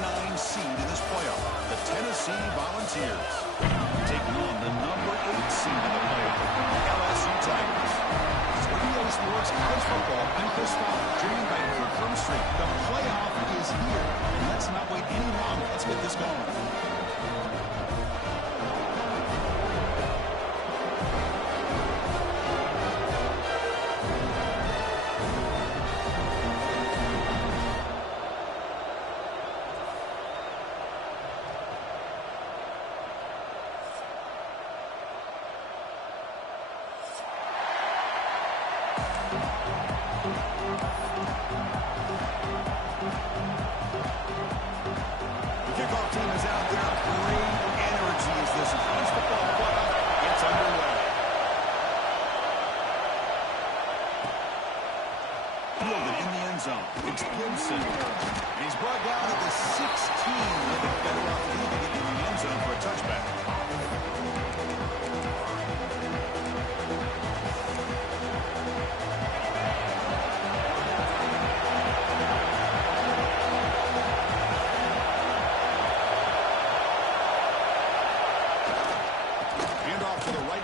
#9 seed in this playoff, the Tennessee Volunteers, taking on the #8 seed in the playoff, the LSU Tigers. Radio Sports College Football, I'm Chris Fowler, joined by Kirk Herbstreit. The playoff is here, and let's not wait any longer. Let's get this going.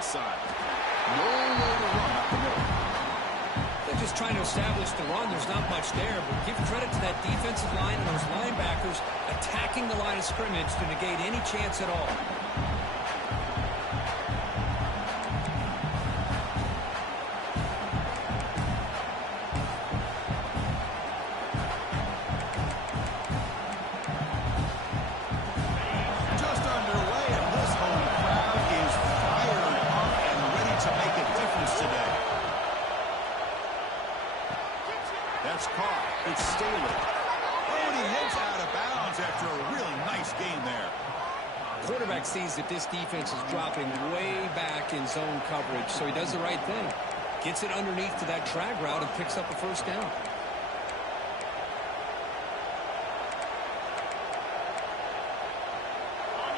Side. No way to run up the middle. They're just trying to establish the run. There's not much there, but give credit to that defensive line and those linebackers attacking the line of scrimmage to negate any chance at all. Sees that this defense is dropping way back in zone coverage, so he does the right thing. Gets it underneath to that drag route and picks up a first down.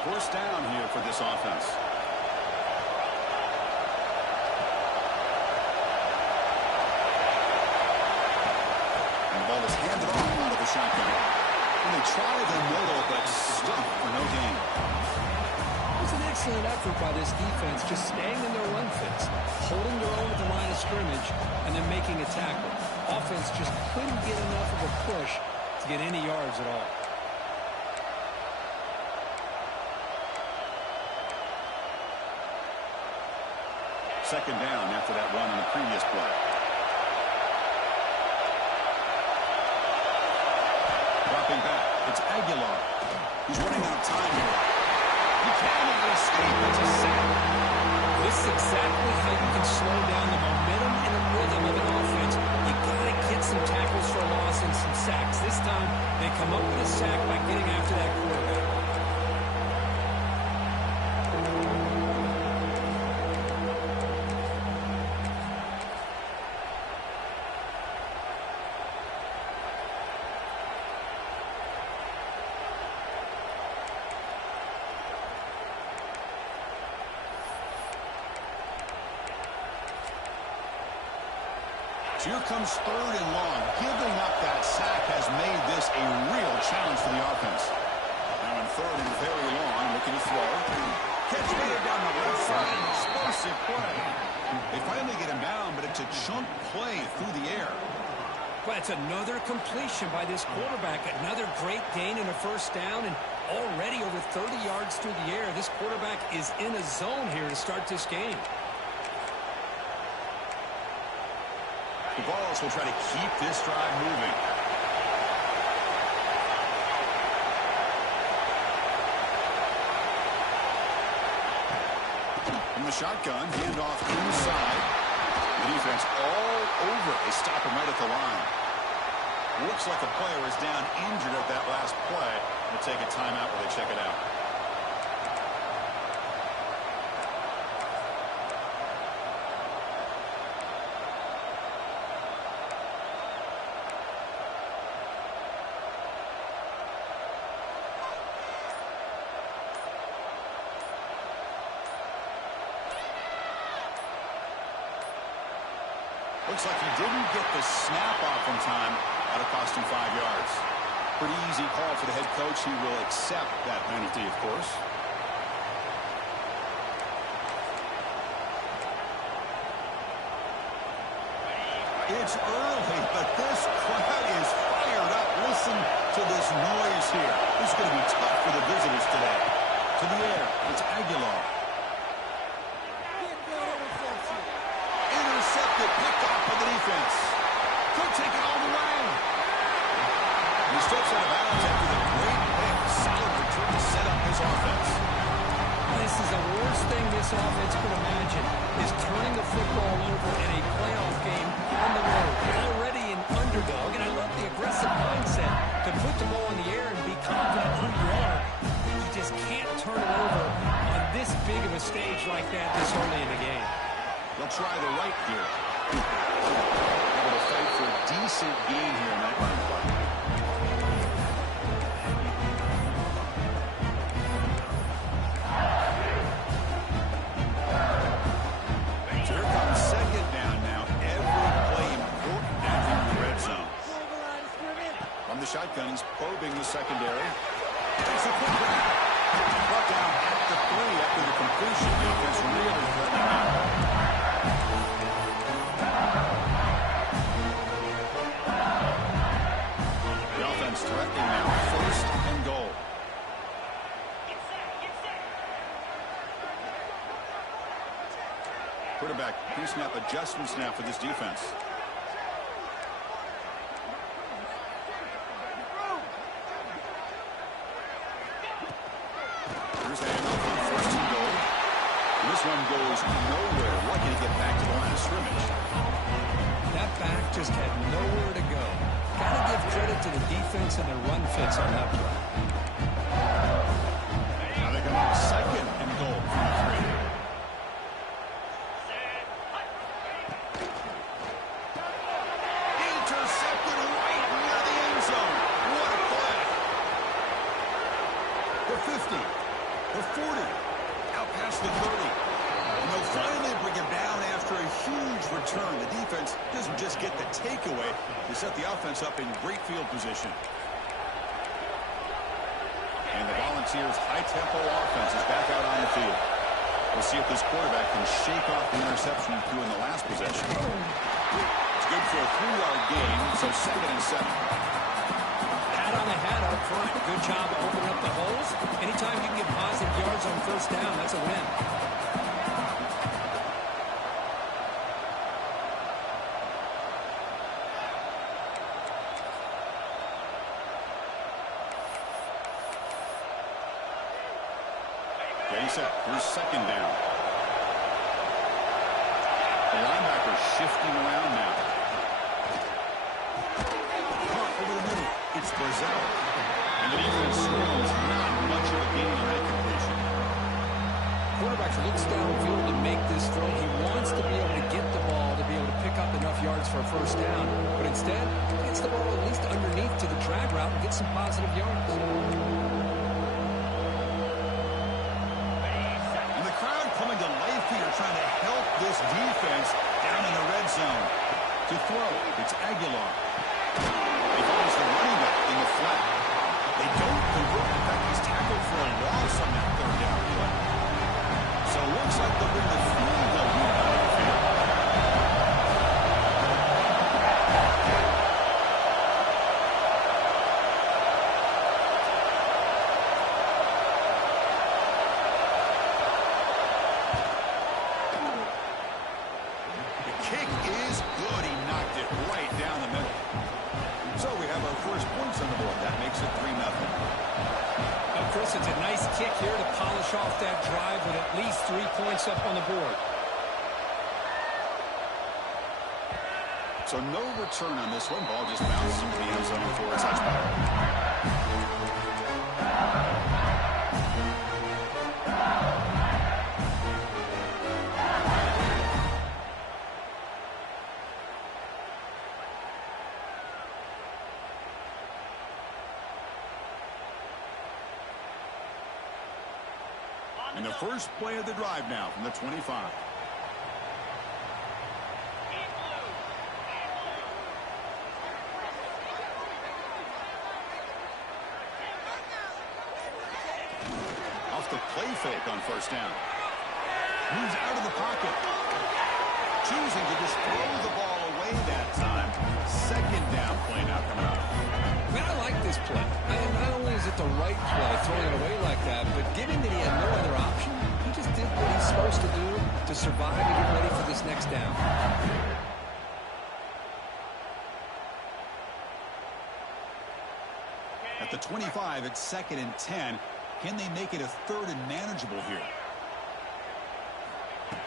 First down here for this offense. And the ball is handed off out of the shotgun. And they try the middle, but stuffed for no gain. Excellent effort by this defense, just staying in their run fits, holding their own at the line of scrimmage, and then making a tackle. Offense just couldn't get enough of a push to get any yards at all. Second down after that run on the previous play. Dropping back, it's Aguilar. He's running out of time here. He cannot escape. It's a sack. This is exactly how you can slow down the momentum and the rhythm of an offense. You got to get some tackles for a loss and some sacks. This time, they come up with a sack by getting after that quarterback. So here comes third and long. Giving up that sack has made this a real challenge for the offense. Now on third and very long, looking to throw. Catch made down the left side. Explosive play. They finally get him down, but it's a chunk play through the air. But it's another completion by this quarterback. Another great gain in a first down, and already over 30 yards through the air. This quarterback is in a zone here to start this game. The Vols will try to keep this drive moving. From the shotgun, handoff inside. The defense all over. They stop him right at the line. Looks like a player is down injured at that last play. They'll take a timeout while they check it out. Looks like he didn't get the snap off in time. That'll cost him 5 yards. Pretty easy call for the head coach. He will accept that penalty, of course. It's early, but this crowd is fired up. Listen to this noise here. This is going to be tough for the visitors today. To the air, it's Aguilar. Intercepted, picked off by the defense. Could take it all the way. He steps out of bounds after the great pick. Solid return to set up his offense. This is the worst thing this offense could imagine, is turning the football over in a playoff game on the road. Already an underdog, and I love the aggressive mindset to put the ball in the air and be confident who you are. You just can't turn it over on this big of a stage like that this early in the game. They'll try the right here. Able to fight for a decent gain here in that run play. The shotgun, he's probing the secondary. Takes a quick grab. Brought down at the 3 after the completion. Defense really threatening now. The offense threatening now. 1st and goal. Quarterback pre-snap adjustments now for this defense. This one goes nowhere. Lucky to get back to the line of scrimmage. That back just had nowhere to go. Got to give credit to the defense and their run fits on that play. Now they come up 2nd and goal from the 3. Intercepted right near the end zone. What a play. The 50. The 40. Out past the 30. And they'll finally bring him down after a huge return. The defense doesn't just get the takeaway. They set the offense up in great field position. And the Volunteers' high-tempo offense is back out on the field. We'll see if this quarterback can shake off the interception he threw in the last possession. It's good for a 3-yard gain, so 2nd and 7. Pat on the head up front. Good job of opening up the holes. Anytime you can get positive yards on 1st down, that's a win. Okay, set. Here's 2nd down. The linebacker shifting around now. Over the middle. It's Brazil. And the defense screams not much of a gain on that completion. Quarterback looks downfield to make this throw. He wants to be able to get the ball to be able to pick up enough yards for a 1st down. But instead, he gets the ball at least underneath to the drag route and get some positive yards. And the crowd coming to life here, trying to help this defense down in the red zone. To throw, it's Aguilar. He finds the running back in the flat. They don't convert. In fact, he's tackled for a loss on that 3rd down play. So it looks like they'll bring the field goal unit out of the field. The kick is good. He knocked it right down the middle. So we have our first points on the board. That makes it 3-0. Chris, it's a nice kick here to polish off that drive with at least 3 points up on the board. So no return on this one. Ball just bounces into the end zone for a touchback. And the first play of the drive now from the 25. the play fake on first down. Moves out of the pocket. Choosing to just throw the ball away that time. Second down play now coming up. Man, I like this play. Not only is it the right play, throwing it away like that, but given that he had no other option, he just did what he's supposed to do to survive and get ready for this next down. At the 25, it's 2nd and 10. Can they make it a 3rd and manageable here?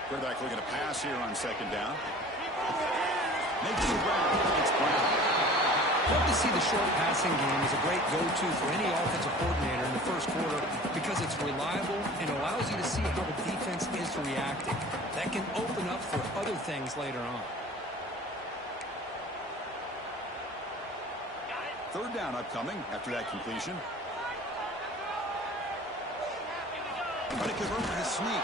Quarterback looking to pass here on 2nd down. Makes it Brown. It's Brown. Love to see the short passing game is a great go-to for any offensive coordinator in the first quarter because it's reliable and allows you to see how the defense is reacting. That can open up for other things later on. 3rd down upcoming after that completion. Try to convert with a sneak.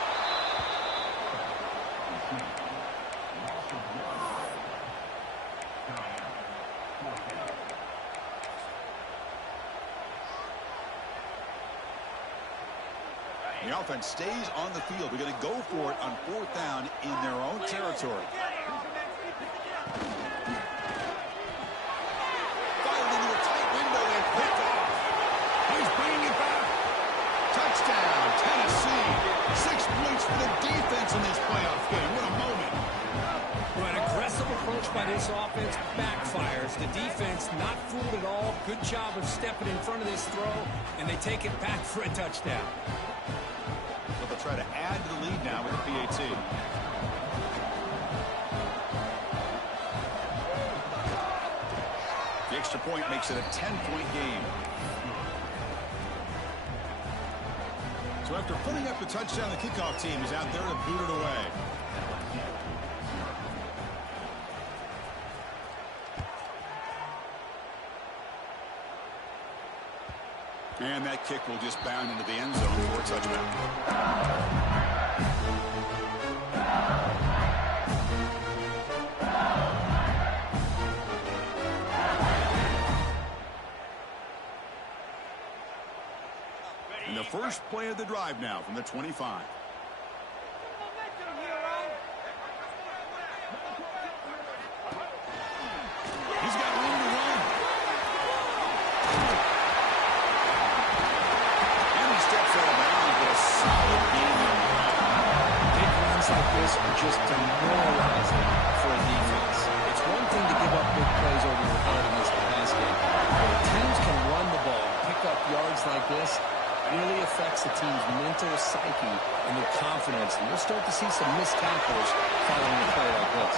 The offense stays on the field. We're going to go for it on 4th down in their own territory. Fired into a tight window and picked off. He's bringing it back. Touchdown, Tennessee. 6 points for the defense in this playoff game. What a moment. Well, an aggressive approach by this offense backfires. The defense not fooled at all. Good job of stepping in front of this throw, and they take it back for a touchdown. They'll try to add to the lead now with the PAT. The extra point makes it a 10-point game. So after putting up the touchdown, the kickoff team is out there to boot it away. And that kick will just bound into the end zone for a touchdown. And the first play of the drive now from the 25. He's got room to run. Big runs like this are just demoralizing for a defense. It's one thing to give up big plays over your head in this pass game. When teams can run the ball, pick up yards like this, it really affects the team's mental psyche and their confidence. And we'll start to see some missed tackles following a play like this.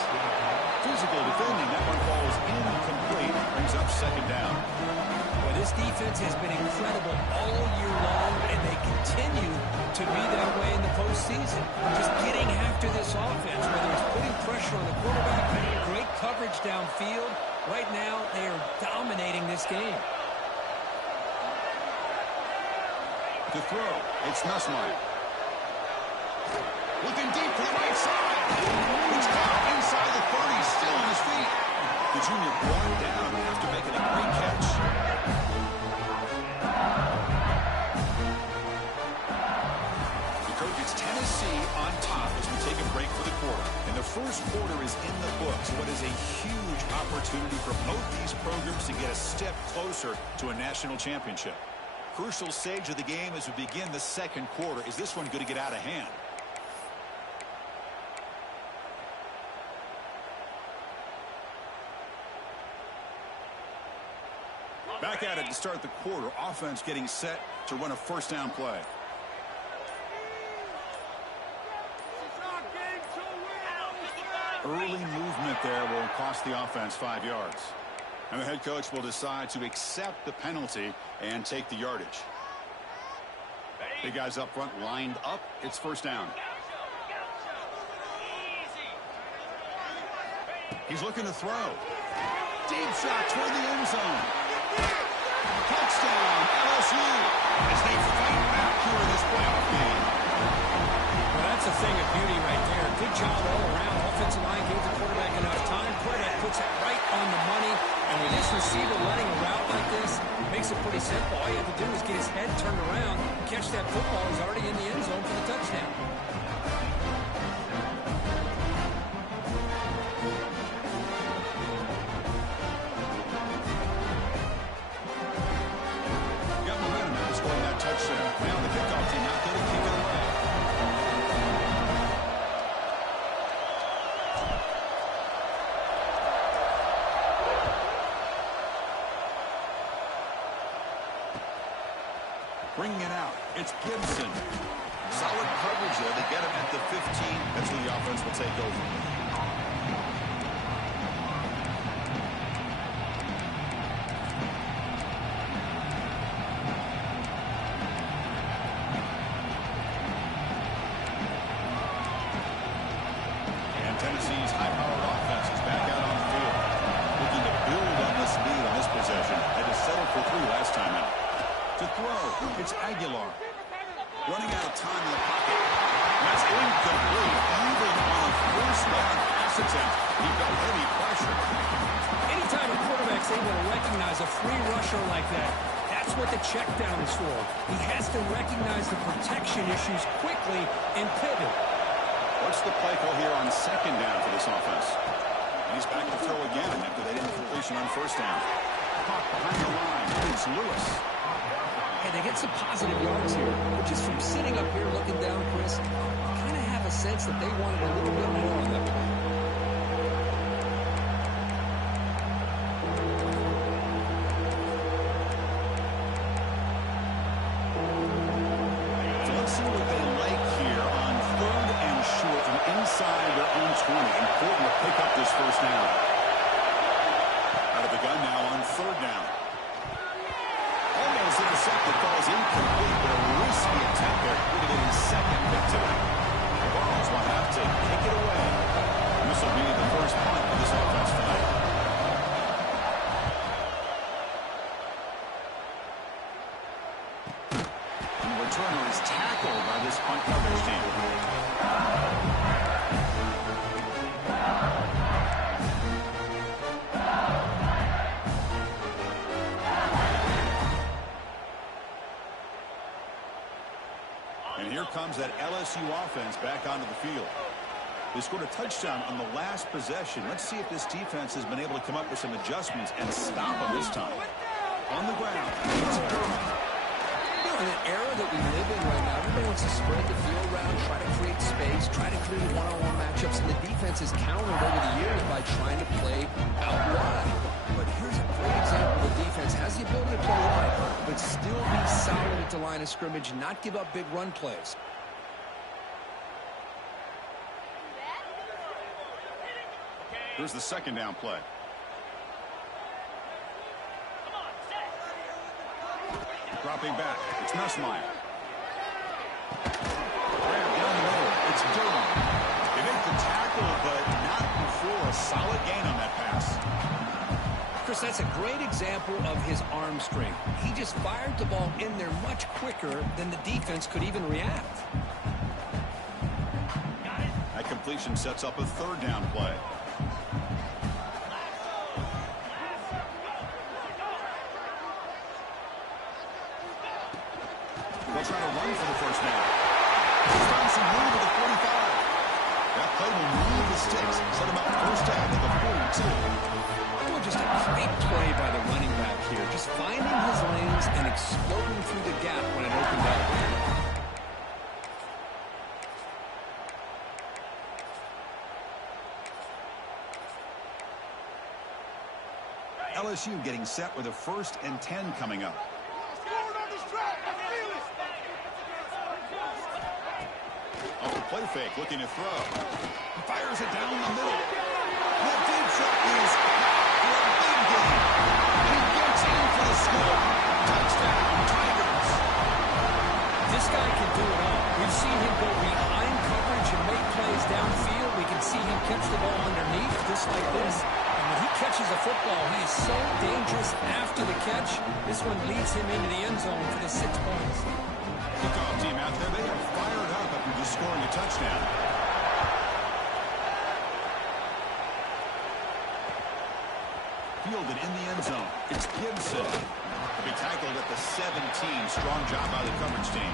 Physical defending. That one falls incomplete. Brings up 2nd down. Well, this defense has been incredible all year long, and they continue to be that way in the postseason. Just getting after this offense, whether it's putting pressure on the quarterback, great coverage downfield. Right now, they are dominating this game. To throw, it's Nussmeier. Looking deep to the right side. It's caught inside the 30, still on his feet. The junior brought down after making a great catch. It's Tennessee on top as we take a break for the quarter. And the first quarter is in the books. What is a huge opportunity for both these programs to get a step closer to a national championship. Crucial stage of the game as we begin the second quarter. Is this one going to get out of hand? Back at it to start the quarter. Offense getting set to run a first down play. Early movement there will cost the offense 5 yards. And the head coach will decide to accept the penalty and take the yardage. Big guys up front lined up. It's first down. He's looking to throw. Deep shot toward the end zone. Touchdown, LSU, as they fight back here in this playoff game. Well, that's a thing of beauty right there. Good job all around. Offensive line gave the quarterback enough time. Quarterback puts it right on the money, and with this receiver running a route like this, makes it pretty simple. All you have to do is get his head turned around, catch that football. He's already in the end zone for the touchdown. Got momentum after scoring that touchdown. Now the kickoff team out there to kick it away. Bringing it out. It's Gibson. Solid coverage there. They get him at the 15. That's where the offense will take over. And Tennessee's high-powered offense is back out on the field. Looking to build on this lead on this possession. They just settled for 3 last time out. To throw, it's Aguilar. Running out of time in the pocket. That's incomplete. Even on a first down pass attempt, he got heavy pressure. Anytime a quarterback's able to recognize a free rusher like that, that's what the check down is for. He has to recognize the protection issues quickly and pivot. What's the play call here on second down for this offense? He's back to throw again after they didn't completion on first down. Caught behind the line. It's Lewis. Hey, they get some positive yards here, but just from sitting up here looking down, Chris, I kind of have a sense that they wanted a little bit more on that play. So let's see what they like here on third and short from inside their own 20. Important to pick up this first down. Out of the gun now on third down. Almost intercepted, falls incomplete, but a risky attempt there. Would have been his second pick today. The Browns will have to kick it away. This will be the first punt of this offense tonight. And the returner is tackled by this punt coverage team. And here comes that LSU offense back onto the field. They scored a touchdown on the last possession. Let's see if this defense has been able to come up with some adjustments and stop them this time. On the ground, it's Gurman. You know, in an era that we live in right now, everybody wants to spread the field around, try to create space, try to create one-on-one matchups, and the defense has countered over the years by trying to play out wide. But here's a great example. The defense has the ability to play wide, but still be solid at the line of scrimmage, not give up big run plays. Here's the second down play. Dropping back, it's Nussmeier. Grab down the middle, it's Durham. They make the tackle, but not before a solid gain on that pass. Chris, that's a great example of his arm strength. He just fired the ball in there much quicker than the defense could even react. That completion sets up a third down play. They'll try to run for the first down. He's found some room at the 45. That play will move the sticks, set him up first down at the 42. Well, just a great play by the running back here. Just finding his lanes and exploding through the gap when it opened up. LSU getting set with a 1st and 10 coming up. Off the play fake, looking to throw. He fires it down the middle. That deep shot is for a big game. He gets in for the score. Touchdown, Tigers. This guy can do it all. We've seen him go behind coverage and make plays downfield. We can see him catch the ball underneath just like this. And when he catches a football, he is so dangerous after the catch. This one leads him into the end zone for the 6 points. Kickoff team out there, they are fired up after just scoring a touchdown. fielded in the end zone. It's Gibson. To be tackled at the 17. Strong job by the coverage team.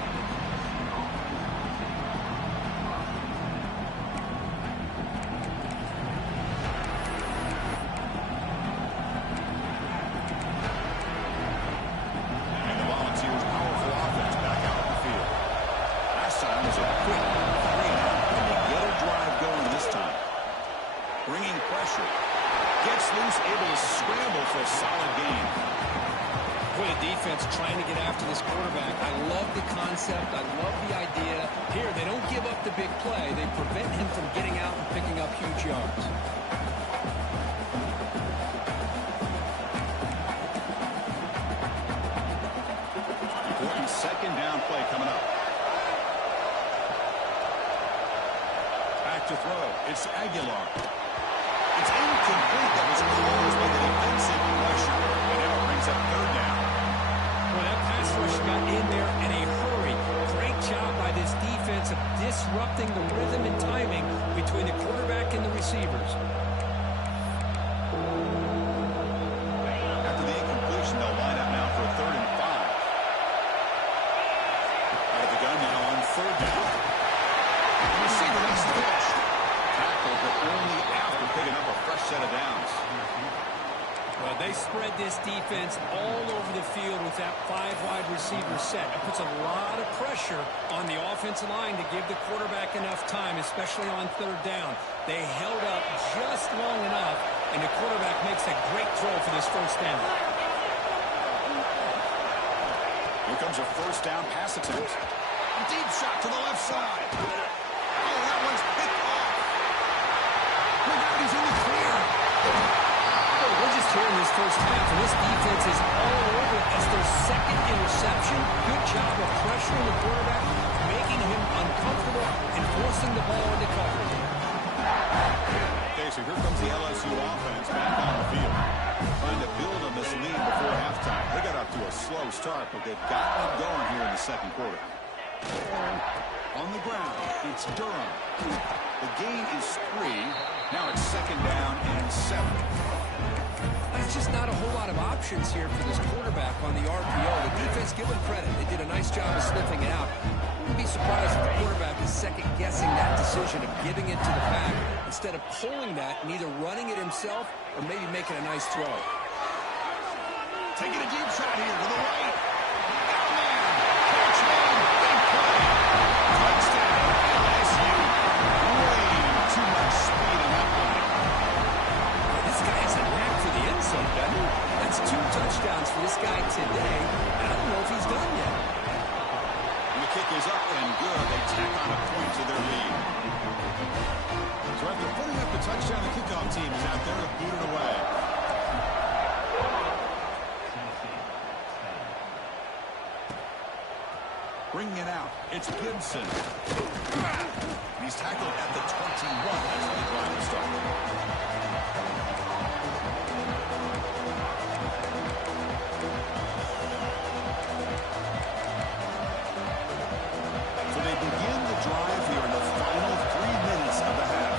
Trying to get after this quarterback. I love the concept. I love the idea. Here, they don't give up the big play. They prevent him from getting out and picking up huge yards. Important second down play coming up. Back to throw. It's Aguilar. It's incomplete. That was caused by the defensive pressure. And now it brings up third down. Well, that pass rush got in there in a hurry. Great job by this defense of disrupting the rhythm and timing between the quarterback and the receivers. After the incompletion, they'll line up now for a 3rd and 5. Out of the gun now on 3rd down. The receiver makes the catch. Tackled, but only after picking up a fresh set of downs. Well, they spread this defense all over the field with that 5-wide receiver set. It puts a lot of pressure on the offensive line to give the quarterback enough time, especially on 3rd down. They held up just long enough, and the quarterback makes a great throw for this 1st down. Here comes a 1st down pass attempt. Deep shot to the left side. Oh, that one's picked off. Look out, he's in the clear. We're just here in this 1st half, and this defense is all over it as their 2nd interception. Good job of pressuring the quarterback, making him uncomfortable, and forcing the ball into coverage. Okay, so here comes the LSU offense back on the field. Trying to build on this lead before halftime. They got up to a slow start, but they've gotten it going here in the 2nd quarter. On the ground, it's Durham. The gain is 3. Now it's 2nd down and 7. There's just not a whole lot of options here for this quarterback on the RPO. The defense, give them credit. They did a nice job of sniffing it out. Wouldn't be surprised if the quarterback is second-guessing that decision of giving it to the back instead of pulling that and either running it himself or maybe making a nice throw. Taking a deep shot here to the right. Down there. Catch made. Big play. Touchdown. LSU. Way too much speed in that play. This guy has a knack for the end zone, doesn't he? That's 2 touchdowns for this guy today, and I don't know if he's done yet. And the kick is up and good. They tack on a point to their lead. So after putting up a touchdown, the kickoff team is out there to boot it away. Bringing it out, it's Gibson. He's tackled at the 21 as the drive will start. So they begin the drive here in the final 3 minutes of the half.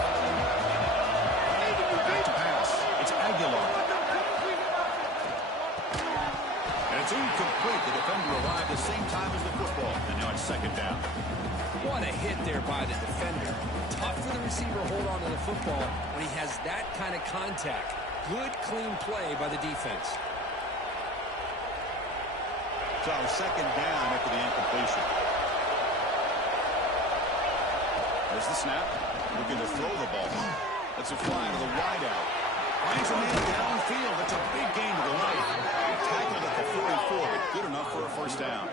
Back to pass. It's Aguilar. And it's incomplete. The defender arrived the same time as the football. And now it's 2nd down. What a hit there by the defender. Tough for the receiver to hold on to the football when he has that kind of contact. Good, clean play by the defense. So 2nd down after the incompletion. There's the snap. Looking to throw the ball. That's a fly to the wideout. Finds a man downfield. That's a big gain to the right. Tackled at the 44, but good enough for a 1st down.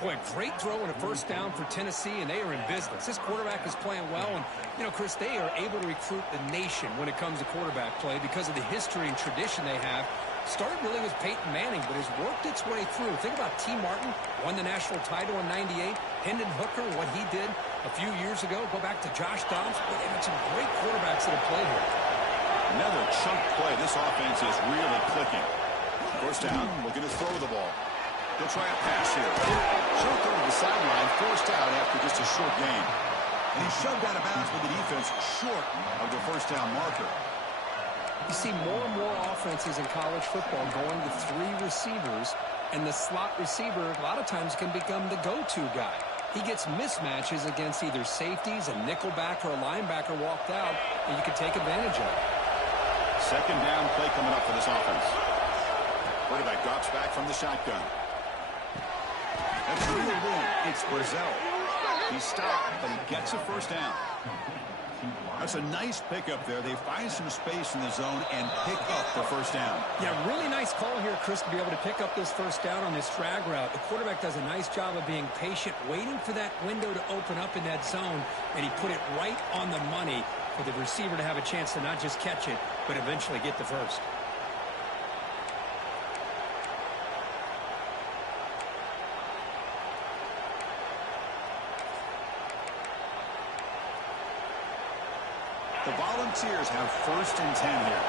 Boy, great throw and a 1st down for Tennessee, and they are in business. This quarterback is playing well, and, you know, Chris, they are able to recruit the nation when it comes to quarterback play because of the history and tradition they have. Started really with Peyton Manning, but has worked its way through. Think about T. Martin, won the national title in '98. Hendon Hooker, what he did a few years ago. Go back to Josh Dobbs. But they've had some great quarterbacks that have played here. Another chunk play. This offense is really clicking. 1st down, looking to throw the ball. He'll try a pass here. Short throw to the sideline, forced out after just a short gain. And he shoved out of bounds with the defense short of the 1st down marker. You see more and more offenses in college football going to 3 receivers, and the slot receiver a lot of times can become the go-to guy. He gets mismatches against either safeties, a nickelback, or a linebacker walked out, and you can take advantage of it. Second down play coming up for this offense. Quarterback drops back from the shotgun. That's reeled in. It's Brazil. He stopped, but he gets a first down. That's a nice pickup there. They find some space in the zone and pick up the first down. Yeah, really nice call here, Chris, to be able to pick up this first down on this drag route. The quarterback does a nice job of being patient, waiting for that window to open up in that zone, and he put it right on the money for the receiver to have a chance to not just catch it, but eventually get the first. The Volunteers have first and 10 here.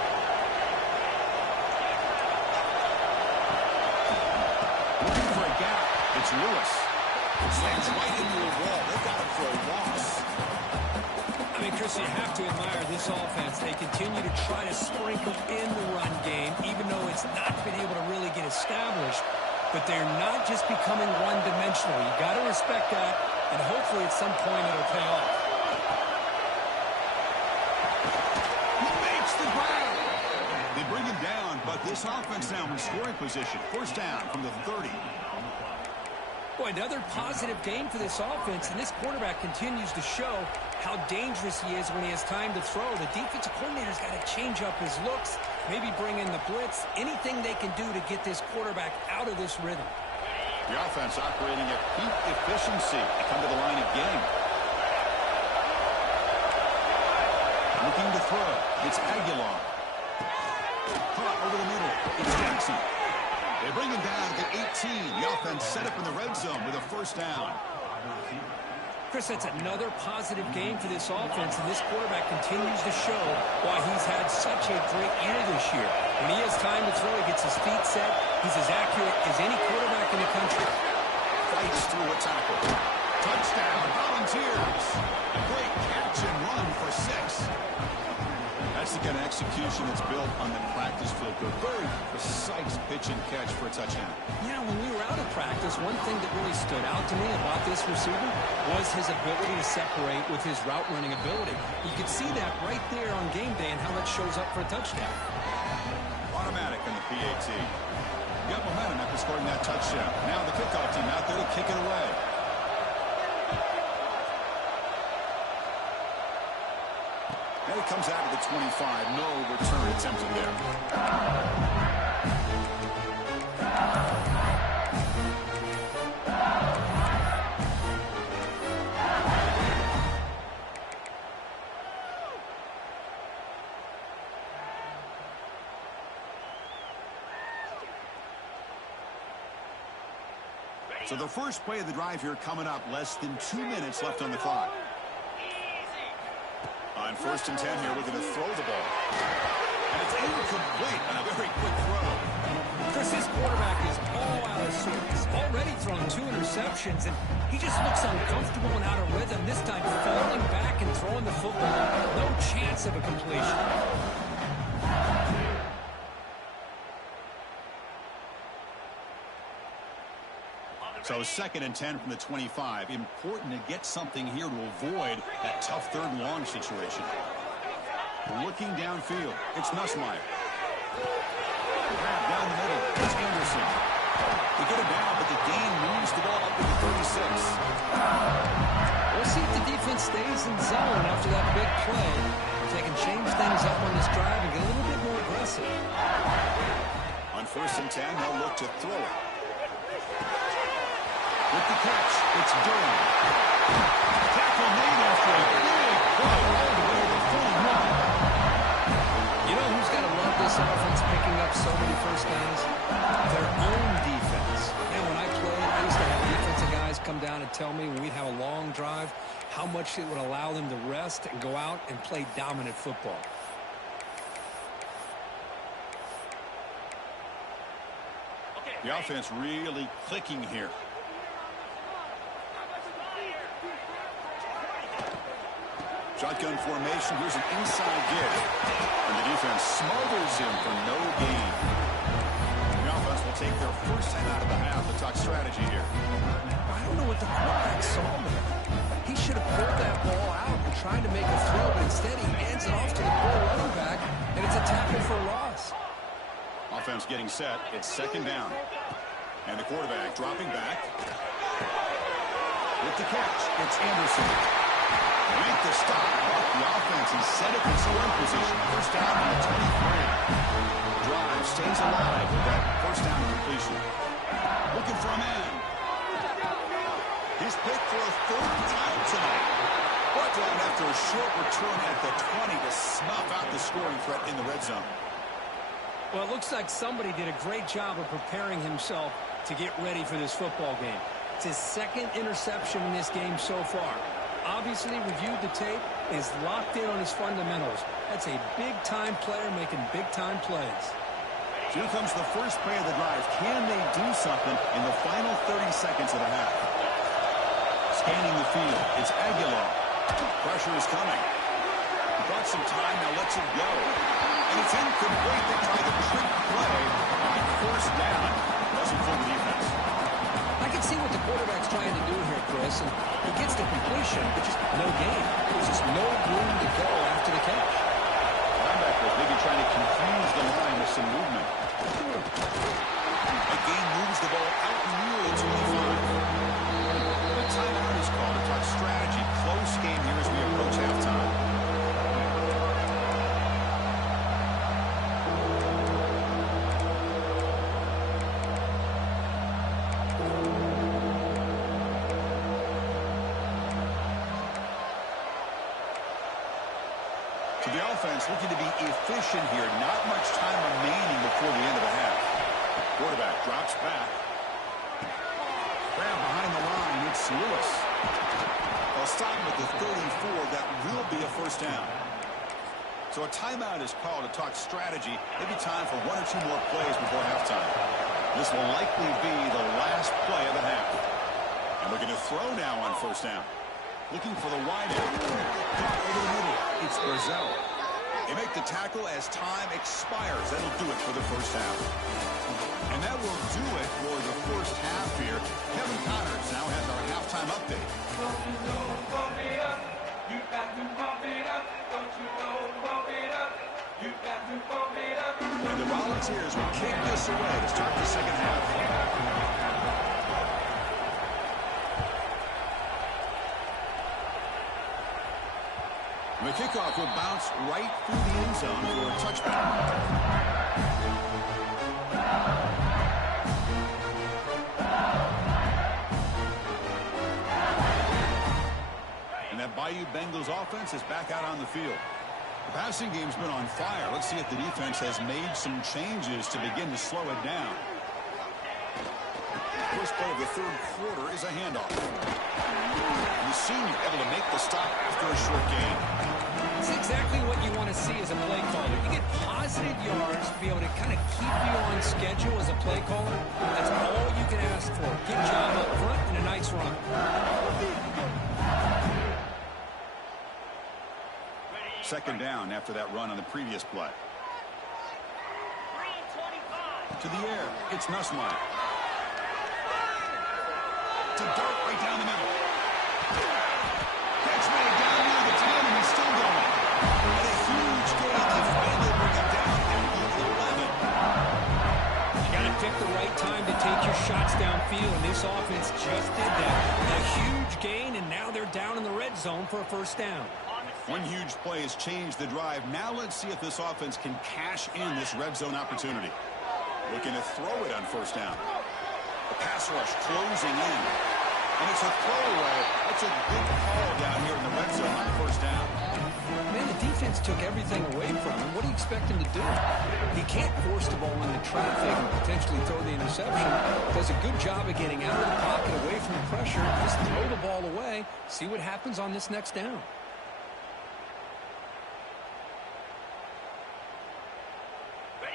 Looking for a gap. It's Lewis. Stands right into a wall. They've got him for a loss. I mean, Chris, you have to admire this offense. They continue to try to sprinkle in the run game, even though it's not been able to really get established. But they're not just becoming one-dimensional. You got to respect that, and hopefully at some point it'll pay off. They bring him down, but this offense now in scoring position. First down from the 30. Boy, another positive game for this offense, and this quarterback continues to show how dangerous he is when he has time to throw. The defensive coordinator's got to change up his looks, maybe bring in the blitz, anything they can do to get this quarterback out of this rhythm. The offense operating at peak efficiency. They come to the line again. Looking to throw. It's Aguilar. Caught over the middle. It's Jackson. They bring him down to 18. The offense set up in the red zone with a first down. Chris, that's another positive game for this offense, and this quarterback continues to show why he's had such a great year this year. When he has time to throw, he gets his feet set. He's as accurate as any quarterback in the country. Fights through a tackle. Touchdown, Volunteers. A great catch and run for 6. That's the kind of execution that's built on the practice field. A very precise pitch and catch for a touchdown. You know, when we were out of practice, one thing that really stood out to me about this receiver was his ability to separate with his route running ability. You could see that right there on game day and how that shows up for a touchdown. Automatic in the PAT. Got momentum after scoring that touchdown. Now the kickoff team out there to kick it away. And it comes out of the 25. No return attempted there. So the first play of the drive here coming up. Less than 2 minutes left on the clock. On first and 10 here, we're going to throw the ball. And it's incomplete on a very quick throw. Chris, this quarterback is all out of sorts. Already thrown 2 interceptions, and he just looks uncomfortable and out of rhythm. This time falling back and throwing the football. No chance of a completion. So second and 10 from the 25. Important to get something here to avoid that tough third and long situation. Looking downfield. It's Nussmeier. Down the middle. It's Anderson. They get it down, but the gain moves the ball up to the 36. We'll see if the defense stays in zone after that big play. If they can change things up on this drive and get a little bit more aggressive. On first and 10, they'll look to throw it. With the catch, it's Durham. Tackle made after a big play all the way to the 41. You know who's got to love this offense picking up so many first downs? Their own defense. And when I played, I used to have defensive guys come down and tell me when we'd have a long drive how much it would allow them to rest and go out and play dominant football. The offense really clicking here. Shotgun formation. Here's an inside give. And the defense smothers him for no gain. The offense will take their first time out of the half to talk strategy here. I don't know what the quarterback saw there. He should have pulled that ball out and tried to make a throw, but instead he hands it off to the poor running back, and it's a tackle for a loss. Offense getting set. It's second down. And the quarterback dropping back. With the catch, it's Anderson. Make the stop. The offense is set up in scoring position. First down on the 23. Drive stays alive with that first down completion. Looking for a man. He's picked for a third time tonight. Brought down after a short return at the 20 to snuff out the scoring threat in the red zone. Well, it looks like somebody did a great job of preparing himself to get ready for this football game. It's his second interception in this game so far. Obviously reviewed the tape, is locked in on his fundamentals. That's a big-time player making big-time plays. Here comes the first play of the drive. Can they do something in the final 30 seconds of the half? Scanning the field, it's Aguilar. Pressure is coming. He bought some time, now lets it go. And it's incomplete. They try the trick play on first down. Doesn't fool the defense. I can see what the quarterback's trying to do here, Chris, and he gets the completion, but just no gain. There's just no room to go after the catch. Linebackers maybe trying to confuse the line with some movement. A gain moves the ball out near the 25. The timeout is called to talk strategy. Close game here as we approach halftime. So the offense looking to be efficient here. Not much time remaining before the end of the half. Quarterback drops back. Grab behind the line. It's Lewis. They'll stop him at the 34. That will be a first down. So a timeout is called to talk strategy. Maybe time for one or two more plays before halftime. This will likely be the last play of the half. And looking to throw now on first down. Looking for the wide end. Caught over the middle. It's Brazil. They make the tackle as time expires. That'll do it for the first half. And that will do it for the first half here. Kevin Connors now has our halftime update. Don't you know, pump it up. You got to pump it up. Don't you know, pump it up. You got to pump it up. And the Volunteers will kick this away to start the second half. The kickoff will bounce right through the end zone for a touchback. And that Bayou Bengals offense is back out on the field. The passing game's been on fire. Let's see if the defense has made some changes to begin to slow it down. First play of the third quarter is a handoff. The senior able to make the stop after a short gain. It's exactly what you want to see as a play caller. You get positive yards to be able to kind of keep you on schedule as a play caller. That's all you can ask for. Good job up front and a nice run. Second down after that run on the previous play. To the air, it's Nussmeier. To dart right down the middle. Catch made down near the 10, and he's still going. And a huge gain. They finally bring him down at the 11. You got to pick the right time to take your shots downfield, and this offense just did that. A huge gain, and now they're down in the red zone for a first down. One huge play has changed the drive. Now let's see if this offense can cash in this red zone opportunity. Looking to throw it on first down. The pass rush closing in. And it's a throwaway. That's a big call down here in the red zone on first down. Man, the defense took everything away from him. What do you expect him to do? He can't force the ball into traffic and potentially throw the interception. Does a good job of getting out of the pocket, away from the pressure. Just throw the ball away. See what happens on this next down.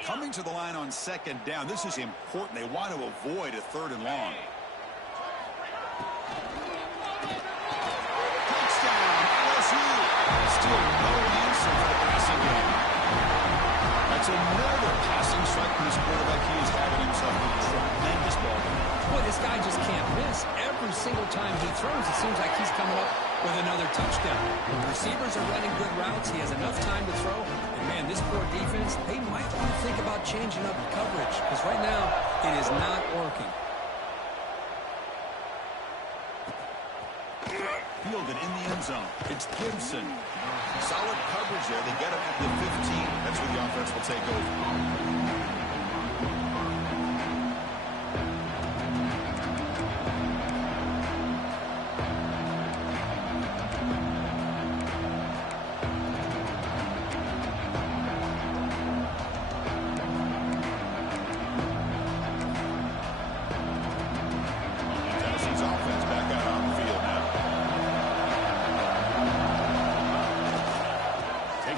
Coming to the line on second down. This is important. They want to avoid a third and long. Touchdown, LSU. It's another passing strike from this quarterback. He is having himself a tremendous ball game. Boy, this guy just can't miss. Every single time he throws, it seems like he's coming up with another touchdown. When the receivers are running good routes, he has enough time to throw. And, man, this poor defense, they might want to think about changing up coverage because right now it is not working. Fielded in the end zone. It's Gibson. Solid coverage there. They get him at the 15. That's where the offense will take over.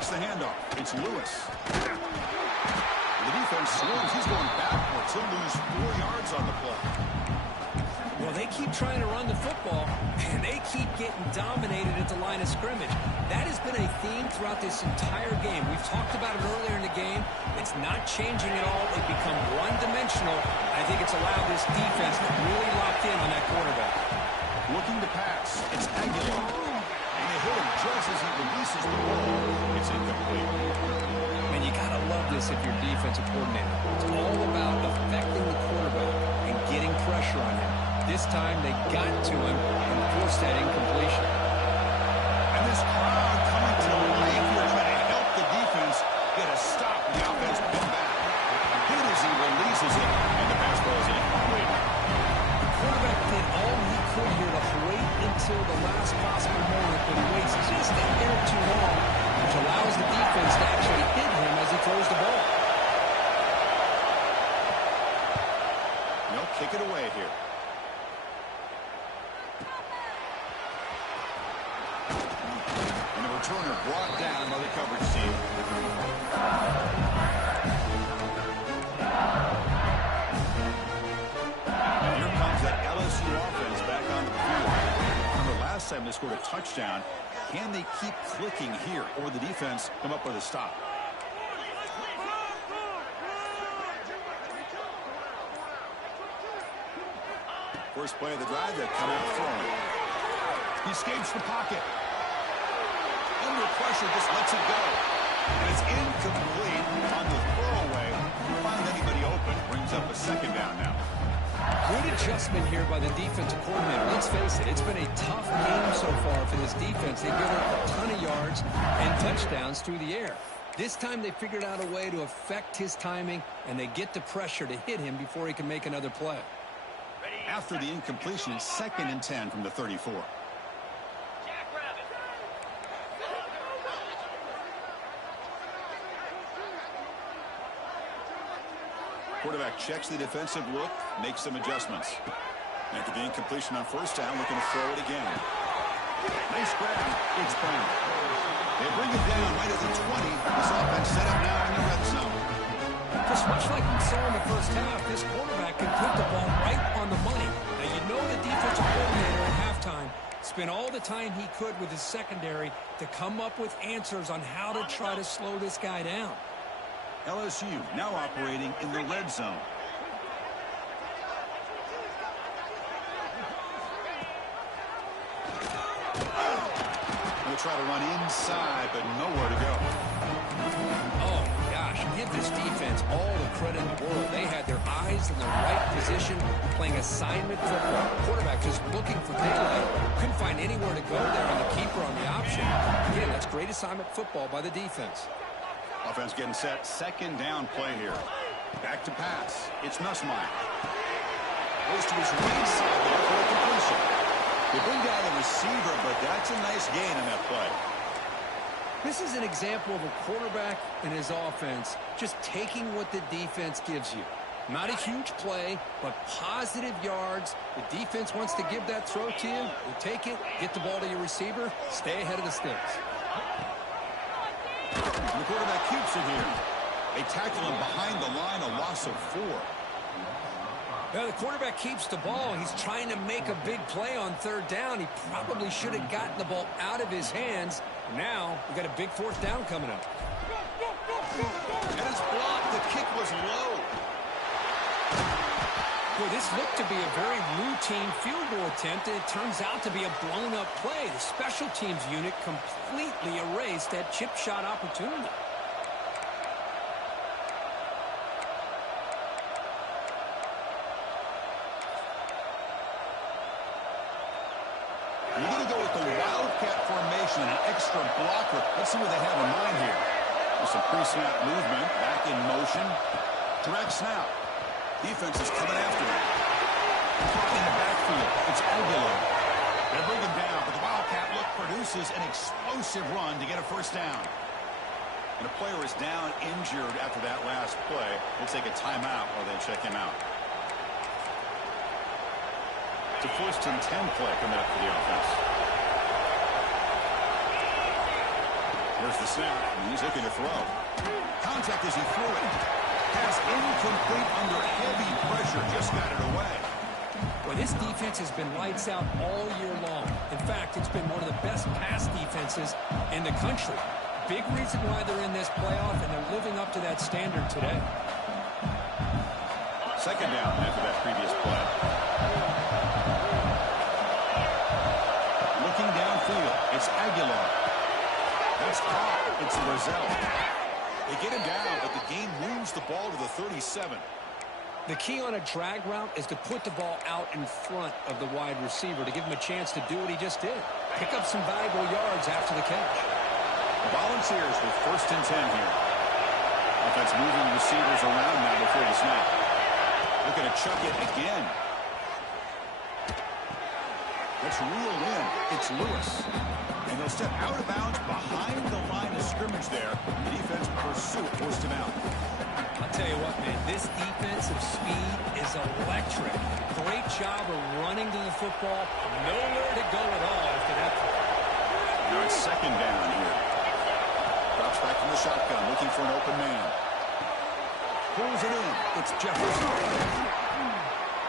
The handoff. It's Lewis. The defense swarms. He's going backwards. He'll lose 4 yards on the play. Well, they keep trying to run the football, and they keep getting dominated at the line of scrimmage. That has been a theme throughout this entire game. We've talked about it earlier in the game. It's not changing at all. They've become one-dimensional. I think it's allowed this defense to really lock in on that quarterback. Looking to pass. It's Aguilar. And they hit him just as he releases the ball. It's incomplete. And you got to love this if you're defensive coordinator. It's all about affecting the quarterback and getting pressure on him. This time they got to him and forced that incompletion. And this crowd coming to life here trying to help the defense get a stop. The offense come back. Hit as he releases it, and the pass ball is incomplete. The quarterback did all he could here to wait until the last possible moment, but he waits just a hair too long, which allows the defense to actually hit him as he throws the ball. They'll kick it away here. And the returner brought down by the coverage team. Here comes that LSU offense back onto the field. Remember last time they scored a touchdown. Can they keep clicking here, or the defense come up with a stop? First play of the drive, they come out throwing. He escapes the pocket. Under pressure, just lets it go. And it's incomplete on the throwaway. Find anybody open. Brings up a second down now. Good adjustment here by the defensive coordinator. Let's face it, it's been a tough game so far for this defense. They've given up a ton of yards and touchdowns through the air. This time they figured out a way to affect his timing, and they get the pressure to hit him before he can make another play. After the incompletion, 2nd and 10 from the 34. Quarterback checks the defensive look, makes some adjustments. After the incompletion on first down, looking to throw it again. Nice grab. It's Brown. They bring it down right at the 20. This offense set up now in the red zone. Just much like we saw in the first half, this quarterback can put the ball right on the money. Now, you know the defensive coordinator at halftime spent all the time he could with his secondary to come up with answers on how to try to slow this guy down. LSU now operating in the red zone. They'll try to run inside, but nowhere to go. Oh, gosh, give this defense all the credit in the world. They had their eyes in the right position, playing assignment football. Quarterback just looking for daylight. Couldn't find anywhere to go there, and the keeper on the option. Again, that's great assignment football by the defense. Offense getting set. 2nd down play here. Back to pass. It's Nussmeier. Goes to his right side there for a completion. They bring down the receiver, but that's a nice gain in that play. This is an example of a quarterback and his offense just taking what the defense gives you. Not a huge play, but positive yards. The defense wants to give that throw to you. You take it, get the ball to your receiver, stay ahead of the sticks. The quarterback keeps it here. They tackle him behind the line, a loss of 4. Now the quarterback keeps the ball. He's trying to make a big play on 3rd down. He probably should have gotten the ball out of his hands. Now we got a big 4th down coming up. And it's blocked. was low. Well, this looked to be a very routine field goal attempt, and it turns out to be a blown-up play. The special teams unit completely erased that chip shot opportunity. You're going to go with the wildcat formation and an extra blocker. Let's see what they have in mind here. There's some pre-snap movement, back in motion. Direct snap. Defense is coming after him. In the backfield, it's Aguilar. They'll bring him down, but the wildcat look produces an explosive run to get a first down. And a player is down injured after that last play. We'll take a timeout while they check him out. It's a 1st and 10 play coming up for the offense. Here's the snap, and he's looking to throw. Contact as he threw it. Pass incomplete under heavy pressure, just got it away. Well, this defense has been lights out all year long. In fact, it's been one of the best pass defenses in the country. Big reason why they're in this playoff, and they're living up to that standard today. 2nd down after that previous play. Looking downfield, it's Aguilar. That's caught. It's Brazil. They get him down, but the game moves the ball to the 37. The key on a drag route is to put the ball out in front of the wide receiver to give him a chance to do what he just did. Pick up some valuable yards after the catch. The Volunteers with 1st and 10 here. Offense moving receivers around now before the snap. Looking to chuck it again. That's reeled in. It's Lewis. And they'll step out of bounds behind the line of scrimmage there. The defense pursuit forced him out. I'll tell you what, man, this defensive speed is electric. Great job of running to the football. Nowhere to go at all after that play. Now it's 2nd down here. Drops back from the shotgun, looking for an open man. Pulls it in. It's Jefferson.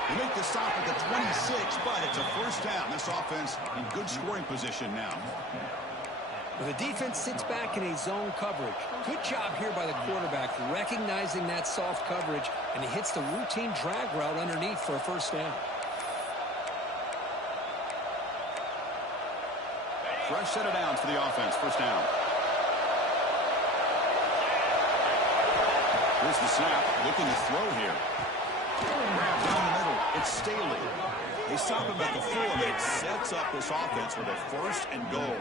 They make the stop at the 26, but it's a first down. This offense in good scoring position now. Well, the defense sits back in a zone coverage. Good job here by the quarterback recognizing that soft coverage, and he hits the routine drag route underneath for a first down. Fresh set of downs for the offense. First down. Here's the snap. Looking to throw here. Grab down the middle. It's Staley. They stop him at the 4, but it sets up this offense with a 1st and goal.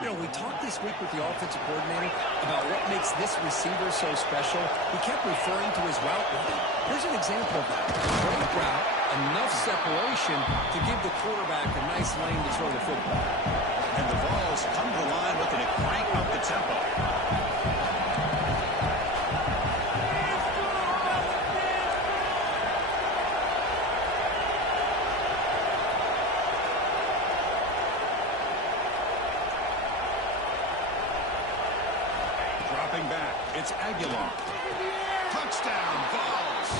You know, we talked this week with the offensive coordinator about what makes this receiver so special. He kept referring to his route running. Here's an example of that. Great route, enough separation to give the quarterback a nice lane to throw the football. And the Vols come to the line looking to crank up the tempo. Back. It's Aguilar. Touchdown, Vols.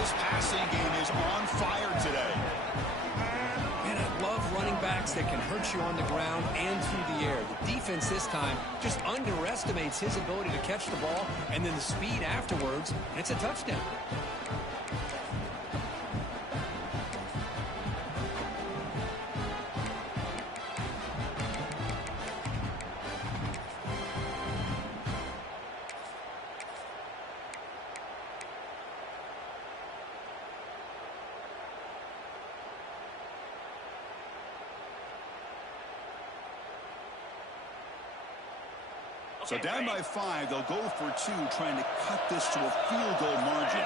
This passing game is on fire today. Man, I love running backs that can hurt you on the ground and through the air. The defense this time just underestimates his ability to catch the ball, and then the speed afterwards, and it's a touchdown. So down by 5, they'll go for 2, trying to cut this to a field goal margin.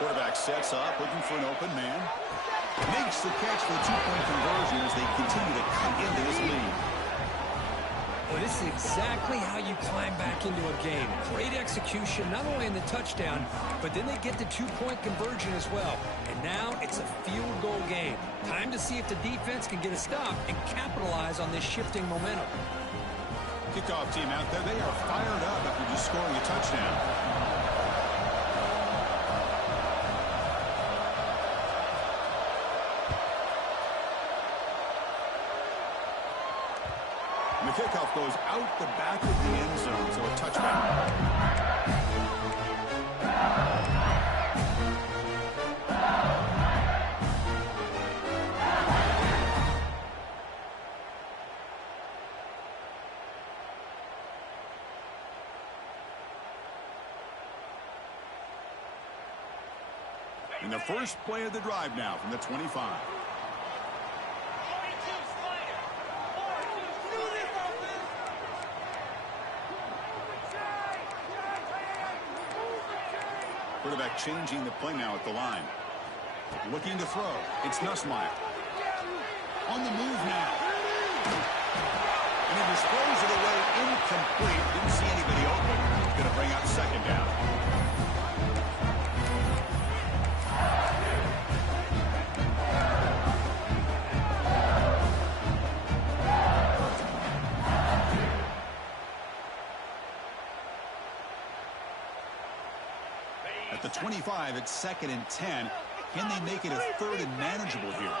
Quarterback sets up, looking for an open man. Makes the catch for the 2-point conversion as they continue to cut into this lead. Well, this is exactly how you climb back into a game. Great execution, not only in the touchdown, but then they get the 2-point conversion as well. And now it's a field goal game. Time to see if the defense can get a stop and capitalize on this shifting momentum. Kickoff team out there, they are fired up after just scoring a touchdown. With kickoff goes out the back of the end zone, so a touchback. And the first play of the drive now from the 25. Quarterback changing the play now at the line. Looking to throw. It's Nussmeier. On the move now. And he throws it away incomplete. Didn't see anybody open. He's going to bring up second down. At the 25, it's 2nd and 10. Can they make it a 3rd and manageable here?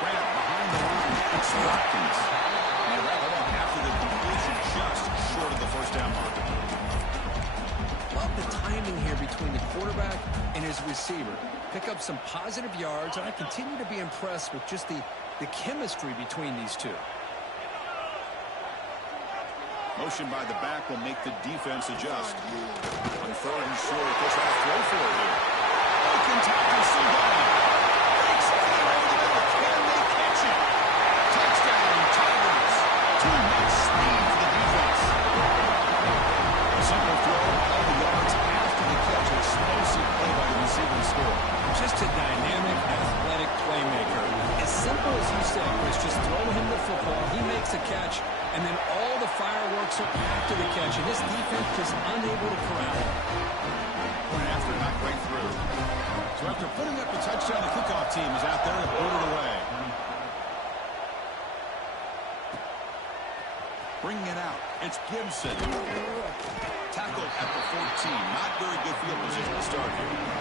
Grab behind the line. It's Watkins. And they wrap it up after the completion just short of the first down mark. Love the timing here between the quarterback and his receiver. Pick up some positive yards, and I continue to be impressed with just the chemistry between these two. Motion by the back will make the defense adjust. On 3rd and short, they'll try to throw for it here. Broken tackle, Seagull. Breaks it over the middle. Can they catch it? Touchdown, Tigers. Too much speed for the defense. A simple throw, all the yards after the catch. Explosive play by the receiving score. Just a dynamic, athletic playmaker. As simple as you said, Chris, just throw him the football, he makes a catch, and then all the fireworks are after the catch, and this defense is unable to corral it. Point after, not quite through. So after putting up the touchdown, the kickoff team is out there to put it away. Bringing it out, it's Gibson. Tackled at the 14. Not very good field position to start here.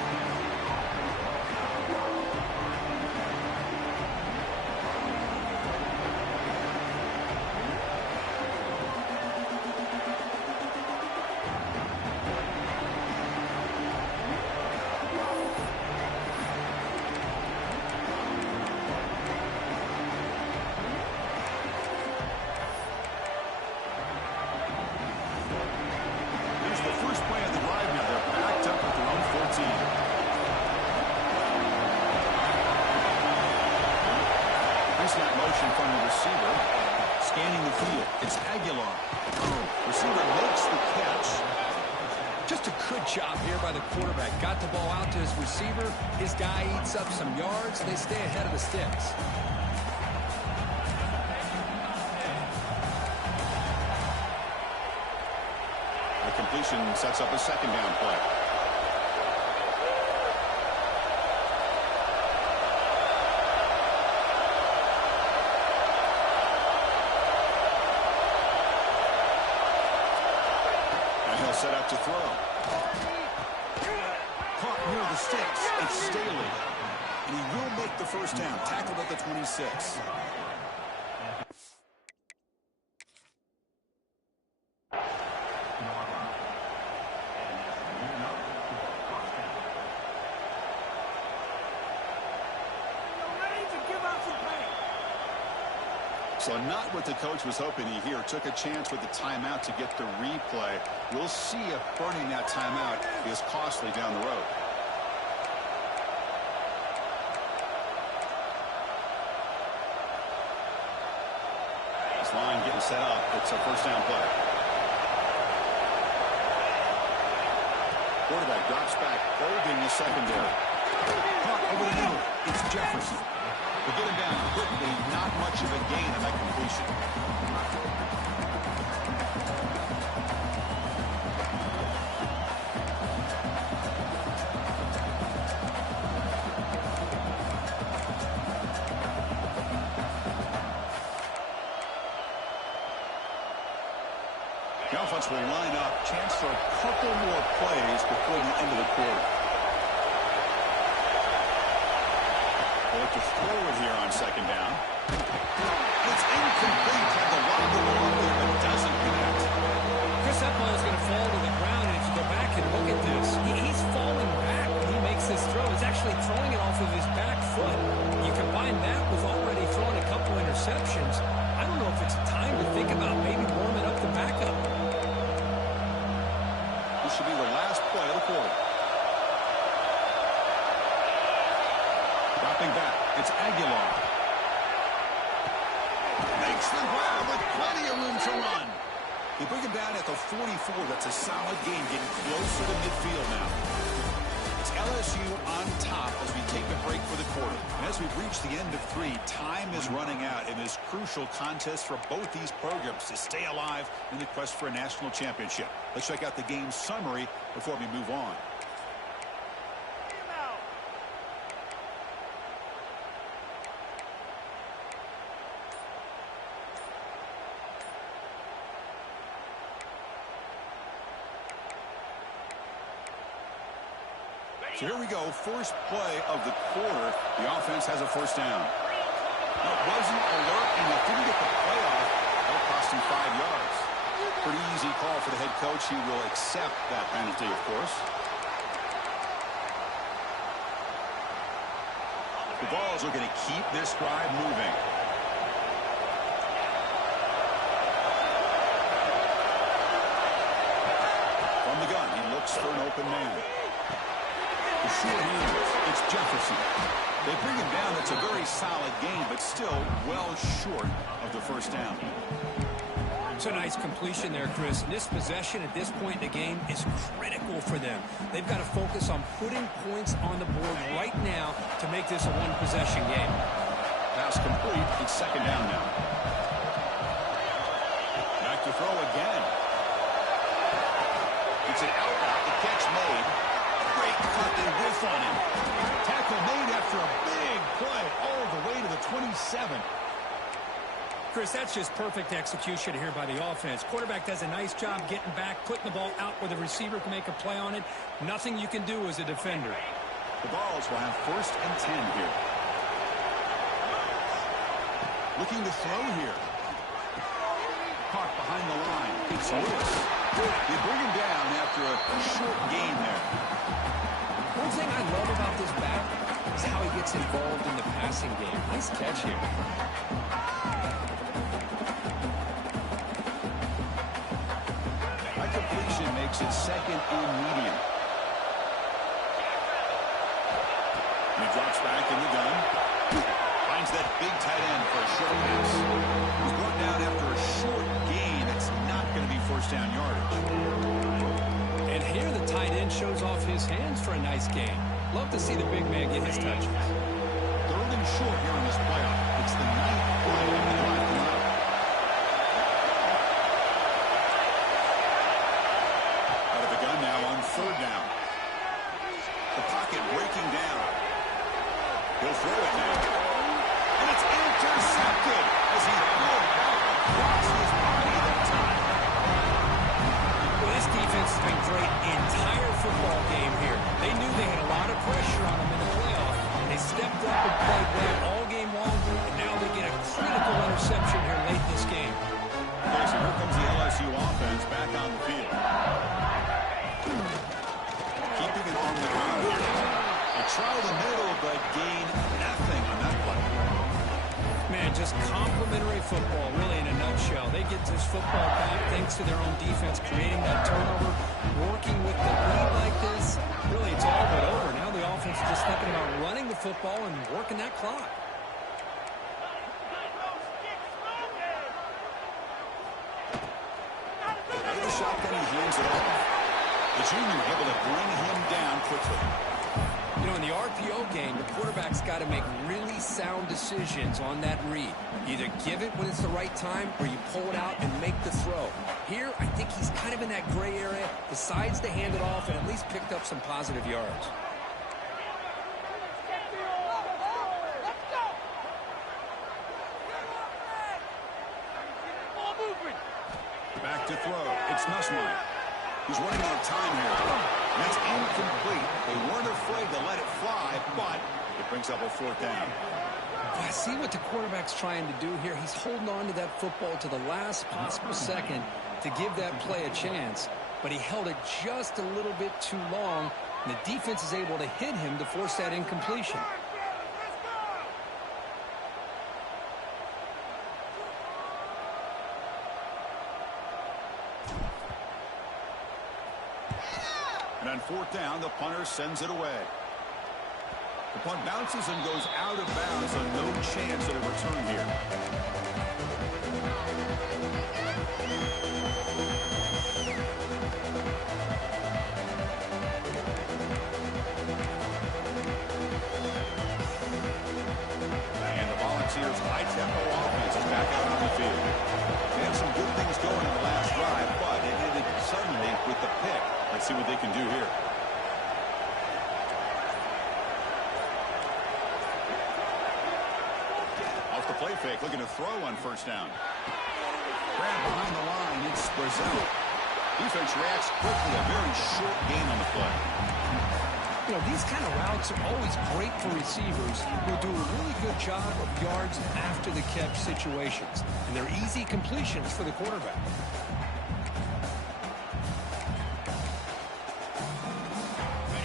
Snap motion from the receiver. Scanning the field. It's Aguilar. Receiver makes the catch. Just a good job here by the quarterback. Got the ball out to his receiver. His guy eats up some yards. They stay ahead of the sticks. The completion sets up a 2nd down play. Set up to throw. Caught near the sticks. It's Staley. And he will make the first down. Tackled at the 26. So not what the coach was hoping to hear. Took a chance with the timeout to get the replay. We'll see if burning that timeout is costly down the road. This line getting set up. It's a first down play. Quarterback drops back, holding the secondary. Caught over the middle. It's Jefferson. They get him down quickly, not much of a gain on that completion. The offense will line up. Chance for a couple more plays before the end of the quarter. to throw it here on second down. It's incomplete. Had the lob the ball up there, but doesn't connect. Chris, that ball is going to fall to the ground, and if you go back and look at this, he's falling back when he makes this throw. He's actually throwing it off of his back foot. You combine that with already throwing a couple interceptions. I don't know if it's time to think about maybe warming up the backup. This should be the last play of the quarter. Dropping back, it's Aguilar. Makes the grab with plenty of room to run. They bring him down at the 44. That's a solid game, getting closer to midfield now. It's LSU on top as we take a break for the quarter. And as we've reached the end of 3, time is running out in this crucial contest for both these programs to stay alive in the quest for a national championship. Let's check out the game summary before we move on. So here we go, first play of the quarter. The offense has a first down. It wasn't alert, and they didn't get the playoff. That'll cost him 5 yards. Pretty easy call for the head coach. He will accept that penalty, of course. The Vols are going to keep this drive moving. From the gun, he looks for an open man. The short handles, it's Jefferson. They bring him down. It's a very solid game, but still well short of the first down. It's a nice completion there, Chris. This possession at this point in the game is critical for them. They've got to focus on putting points on the board right now to make this a one-possession game. Pass complete. It's second down now. Back to throw again. It's an out route. The catch made. Great cut. They whiff on him. Tackle made after a big play all the way to the 27. Chris, that's just perfect execution here by the offense. Quarterback does a nice job getting back, putting the ball out where the receiver can make a play on it. Nothing you can do as a defender. The Vols will have first and 10 here. Looking to throw here. Caught behind the line. It's Lewis. They bring him down after a short gain there. One thing I love about this back is how he gets involved in the passing game. Nice catch here. That completion makes it second and medium. And he drops back in the gun. Finds that big tight end for a short pass. He's brought down after a short gain. It's not going to be first down yardage. And here the tight end shows off his hands for a nice gain. Love to see the big man get his touches. Third and short here in this playoff. It's the 9th play of the drive coming up. Out of the gun now on third down. The pocket breaking down. He'll throw it now. And it's intercepted as he pulled back across his body that time. Well, this defense has been great the entire football game here. They knew they had a lot of pressure on them in the playoff. They stepped up and played well all game long, and now they get a critical interception here late in this game. Okay, so here comes the LSU offense back on the field. Keeping it on the ground here. They try the middle, but gain nothing on that play. Man, just complimentary football, really, in a nutshell. They get this football back thanks to their own defense, creating that turnover, working with the lead like this. Really, it's all but over. Now the offense is just thinking about running the football and working that clock. Out of the shotgun, he hands it off. The junior able to bring him down quickly. You know, in the RPO game, the quarterback's got to make really sound decisions on that read. Either give it when it's the right time or you pull it out and make the throw. Here, I think he's kind of in that gray area, decides to hand it off and at least picked up some positive yards. Back to throw. It's Nussmeier. He's running out of time here. And that's incomplete. They weren't afraid to let it fly, but It brings up a 4th down. I see what the quarterback's trying to do here. He's holding on to that football to the last possible second to give that play a chance, but he held it just a little bit too long, and the defense is able to hit him to force that incompletion. And on 4th down, the punter sends it away. The punt bounces and goes out of bounds, so no chance at a return here. And the Volunteers' high-tempo offense is back out on the field. They had some good things going in the last drive, but it ended suddenly with the pick. Let's see what they can do here. Play fake, looking to throw on 1st down. Grab behind the line, it's Brazil. Defense reacts quickly, a very short gain on the play. You know, these kind of routes are always great for receivers who do a really good job of yards after the catch situations, and they're easy completions for the quarterback.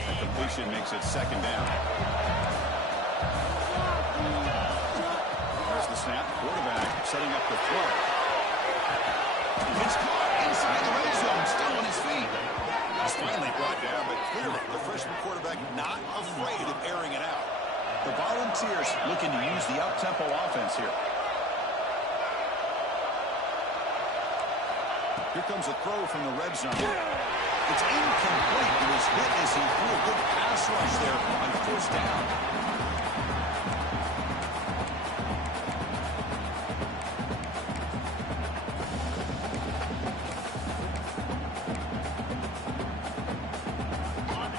The completion makes it 2nd down. The snap, quarterback setting up the throw. It's caught inside the red zone, still on his feet. He's finally brought down, but clearly the freshman quarterback not afraid of airing it out. The Volunteers looking to use the up-tempo offense here. Here comes a throw from the red zone. It's incomplete. He was hit as he threw a good pass rush there on 1st down.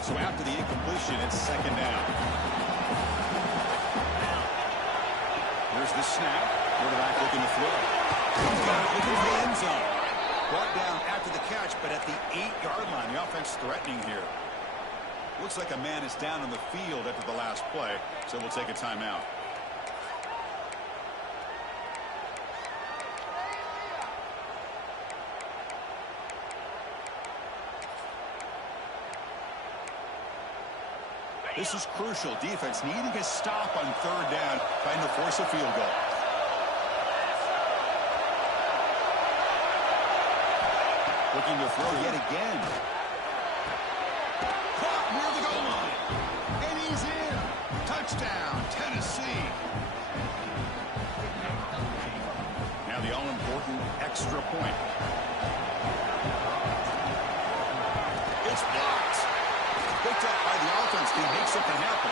So after the incompletion, it's 2nd down. Here's the snap. Quarterback looking to throw. He's got it looking for the end zone. Brought down after the catch, but at the 8-yard line, the offense threatening here. Looks like a man is down on the field after the last play, so we'll take a timeout. This is crucial. Defense needing a stop on 3rd down, trying to force a field goal. Looking to throw yet again. Caught near the goal line. And he's in. Touchdown, Tennessee. Now the all-important extra point. It's blocked. Picked up by the offense. Can make something happen.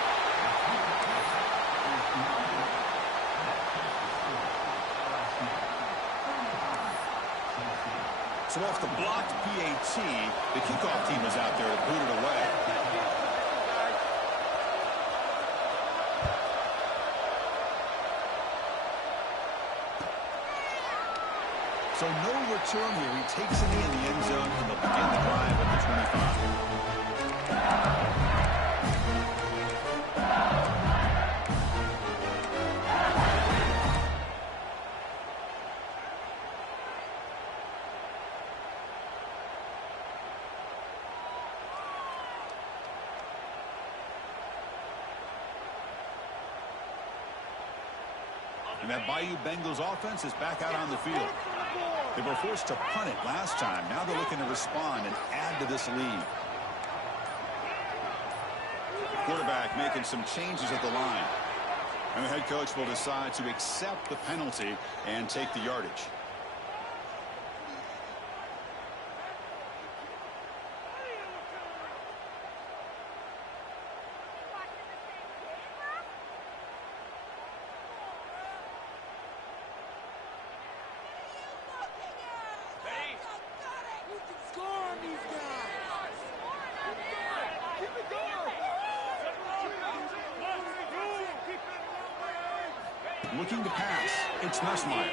So off the blocked PAT, the kickoff team is out there to boot it away. So no return here. He takes it in the end zone, and they'll begin the drive at the 25. And that Bayou Bengals offense is back out on the field. They were forced to punt it last time. Now they're looking to respond and add to this lead. Quarterback making some changes at the line. And the head coach will decide to accept the penalty and take the yardage. Looking to pass. It's Nussmeier.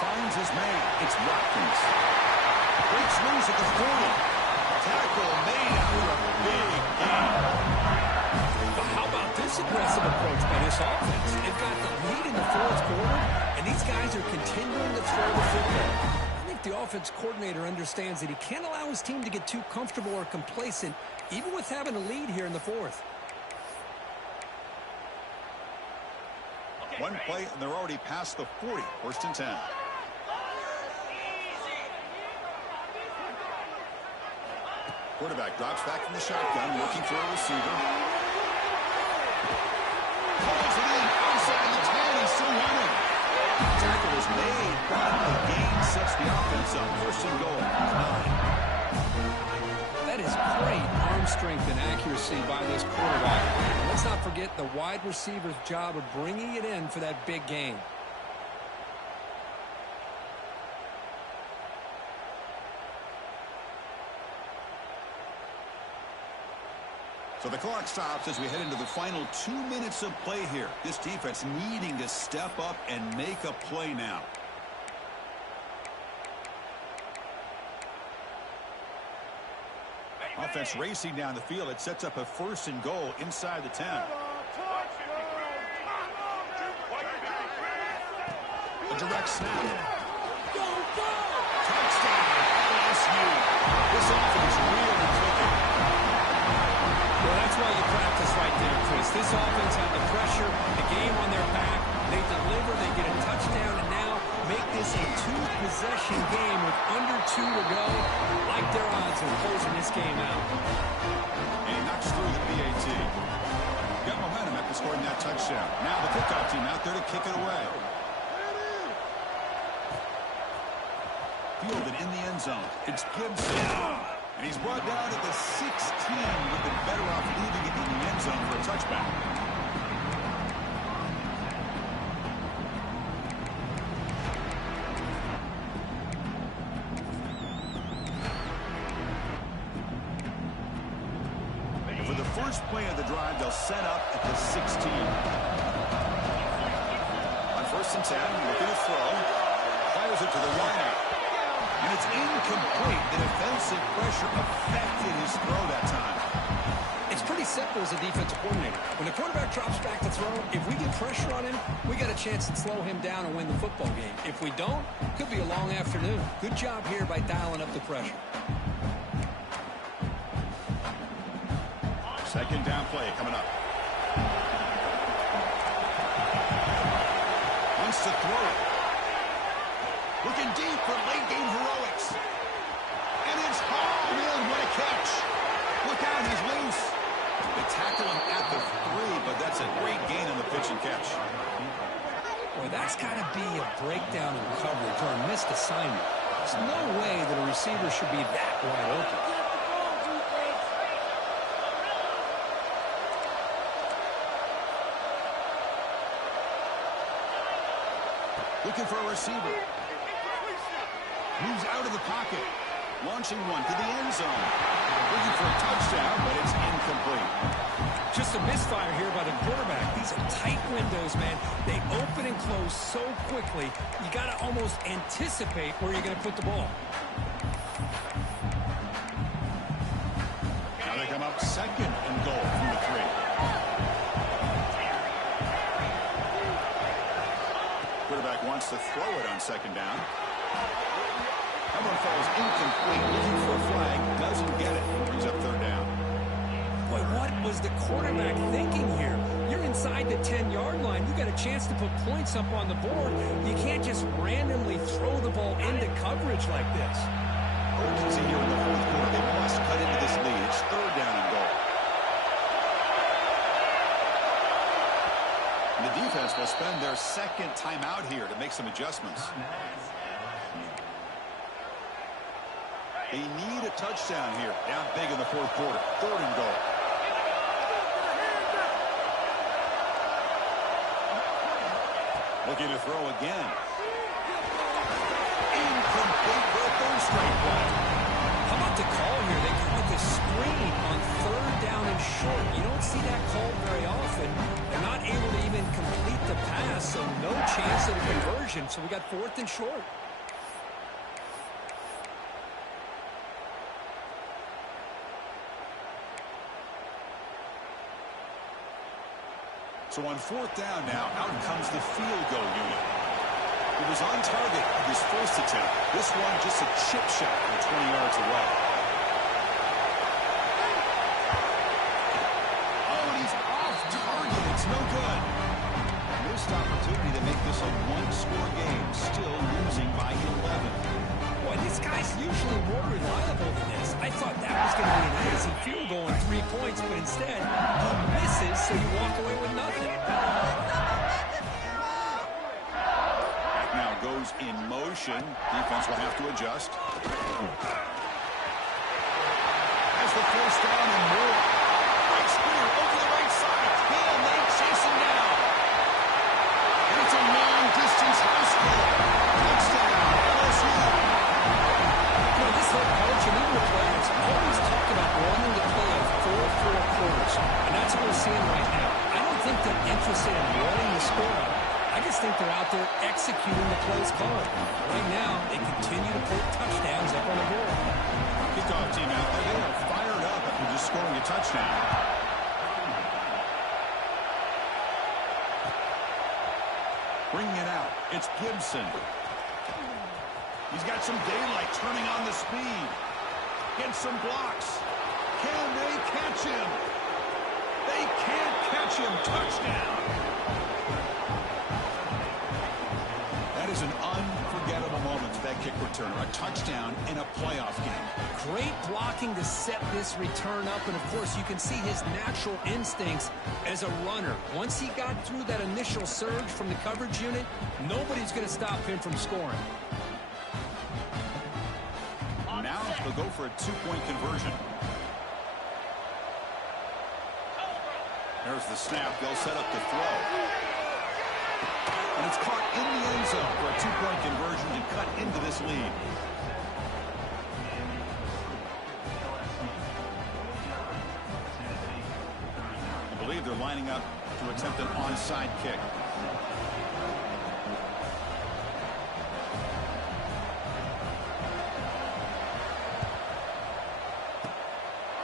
Finds his man. It's Watkins. Breaks loose at the 40. Tackle made after a big gain. Less aggressive approach by this offense. They've got the lead in the fourth quarter, and these guys are continuing to throw the football. I think the offense coordinator understands that he can't allow his team to get too comfortable or complacent, even with having a lead here in the fourth. One play, and they're already past the 40. First and 10. Quarterback drops back from the shotgun, looking for a receiver. Calls it in outside the 10. He's still running. Tackle is made, but the gain sets the offense up. First and goal. 9. That is great arm strength and accuracy by this quarterback. Let's not forget the wide receiver's job of bringing it in for that big gain. So the clock stops as we head into the final 2 minutes of play here. This defense needing to step up and make a play now. Offense racing down the field. It sets up a first and goal inside the 10. A direct snap. Touchdown, LSU. This offense really clicking. Well, that's why you practice right there, Chris. This offense had the pressure, the game on their back. They deliver, they get a touchdown, and now make this a two-possession game with under 2 to go. Like their odds of closing this game out. And he knocks through the PAT. Got momentum after scoring that touchdown. Now the kickoff team out there to kick it away. Fielded in the end zone. It's Gibson. And he's brought down at the 16. Would have been better off leaving it in the end zone for a touchback. For the first play of the drive, they'll set up at the 16. On first and 10, looking to throw. Fires it to the wideout. And it's incomplete. The defensive pressure affected his throw that time. It's pretty simple as a defensive coordinator. When the quarterback drops back to throw, if we get pressure on him, we got a chance to slow him down and win the football game. If we don't, could be a long afternoon. Good job here by dialing up the pressure. Second down play coming up. Wants to throw it. Looking deep for late game heroics. And it's hauled in. What a catch. Look out, he's loose. They tackle him at the 3, but that's a great gain on the pitch and catch. Boy, that's got to be a breakdown in coverage or a missed assignment. There's no way that a receiver should be that wide open. Looking for a receiver. Moves out of the pocket. Launching one to the end zone. Looking for a touchdown, but it's incomplete. Just a misfire here by the quarterback. These are tight windows, man. They open and close so quickly, you got to almost anticipate where you're going to put the ball. Now they come up second and goal from the 3. Quarterback wants to throw it on second down. That one falls incomplete. Looking for a flag. Doesn't get it. Brings up third down. Boy, what was the quarterback thinking here? You're inside the 10-yard line. You got a chance to put points up on the board. You can't just randomly throw the ball into coverage like this. Urgency here in the fourth quarter. They must cut into this lead. It's third down and goal. And the defense will spend their second timeout here to make some adjustments. They need a touchdown here. Down big in the fourth quarter. Third and goal. Looking to throw again. Incomplete for a third straight play. How about the call here? They call it the screen on third down and short. You don't see that called very often. They're not able to even complete the pass, so no chance of a conversion. So we got fourth and short. So on fourth down now, out comes the field goal unit. It was on target with his first attempt. This one just a chip shot from 20 yards away. Oh, and he's off target. It's no good. Missed opportunity to make this a one-score game. Still losing by 11. Boy, this guy's usually more reliable than this. I thought that was going to be an easy field goal and 3 points, but instead, he misses, so you walk away with nothing. Back now goes in motion. Defense will have to adjust. Has the first down and more. Right spear over the right side. Hill, they chase him down. And it's a long-distance house goal. Touchdown, LSU. This head coach and even the players always talk about wanting to play a 4-4 quarters, and that's what we're seeing right now. I don't think they're interested in running the score up. I just think they're out there executing the plays called. Right now, they continue to put touchdowns up on the board. Kickoff team out there, they are fired up after just scoring a touchdown. Bringing it out, it's Gibson. He's got some daylight, turning on the speed. Gets some blocks. Can they catch him? They can't catch him. Touchdown. That is an unforgettable moment for that kick returner. A touchdown in a playoff game. Great blocking to set this return up, and of course you can see his natural instincts as a runner. Once he got through that initial surge from the coverage unit, nobody's going to stop him from scoring. Now they'll go for a two-point conversion. There's the snap. They'll set up the throw. And it's caught in the end zone for a two-point conversion to cut into this lead. I believe they're lining up to attempt an onside kick.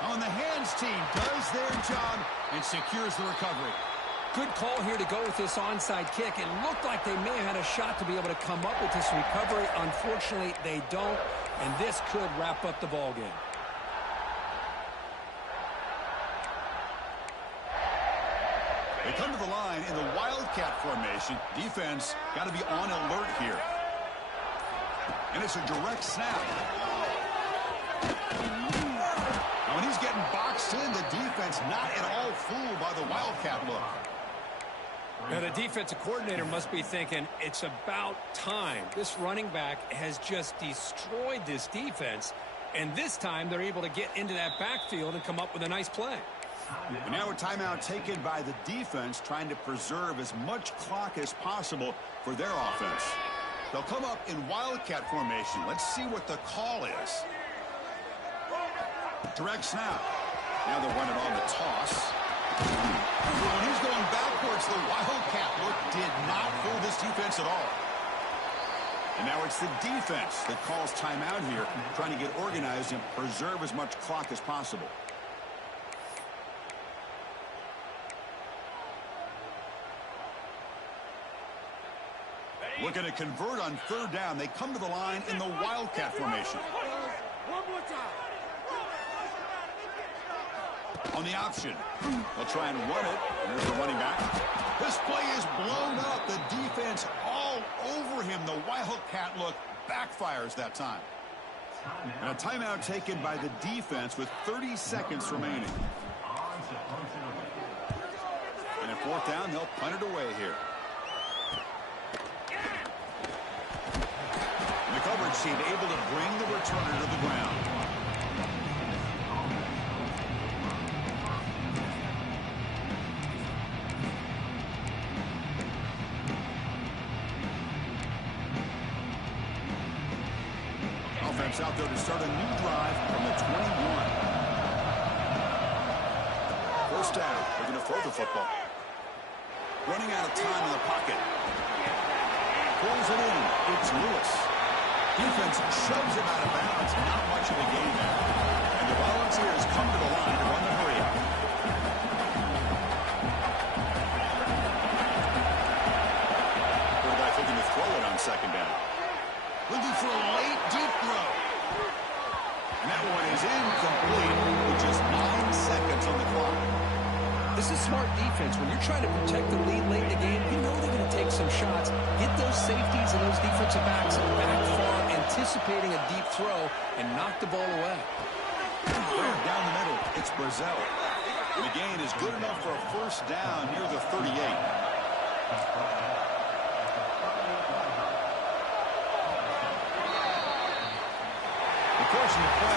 On the hands team does their job and secures the recovery. Good call here to go with this onside kick. It looked like they may have had a shot to be able to come up with this recovery. Unfortunately, they don't, and this could wrap up the ball game. They come to the line in the Wildcat formation. Defense got to be on alert here. And it's a direct snap. When he's getting boxed in, the defense not at all fooled by the Wildcat look. Now, the defensive coordinator must be thinking, it's about time. This running back has just destroyed this defense, and this time they're able to get into that backfield and come up with a nice play. And now a timeout taken by the defense, trying to preserve as much clock as possible for their offense. They'll come up in Wildcat formation. Let's see what the call is. Direct snap. Now they'll run it on the toss. When he's going backwards, the Wildcat look did not fool this defense at all. And now it's the defense that calls timeout here, trying to get organized and preserve as much clock as possible. Looking to convert on third down. They come to the line in the Wildcat formation. One more time. On the option. They'll try and run it. And there's the running back. This play is blown up. The defense all over him. The Wildcat look backfires that time. And a timeout taken by the defense with 30 seconds remaining. And at fourth down, they'll punt it away here. And the coverage team able to bring the returner to the ground. Offense out there to start a new drive from the 21. First down. They're going to throw the football. Running out of time in the pocket. Pulls it in. It's Lewis. Defense shoves him out of bounds. Not much of a gain there. And the Volunteers come to the line to run the hurry up. defense. When you're trying to protect the lead late in the game, you know they're going to take some shots. Get those safeties and those defensive backs back far, anticipating a deep throw, and knock the ball away. Down the middle, it's Brazil. The gain is good enough for a first down near the 38. Of course, in the playoffs,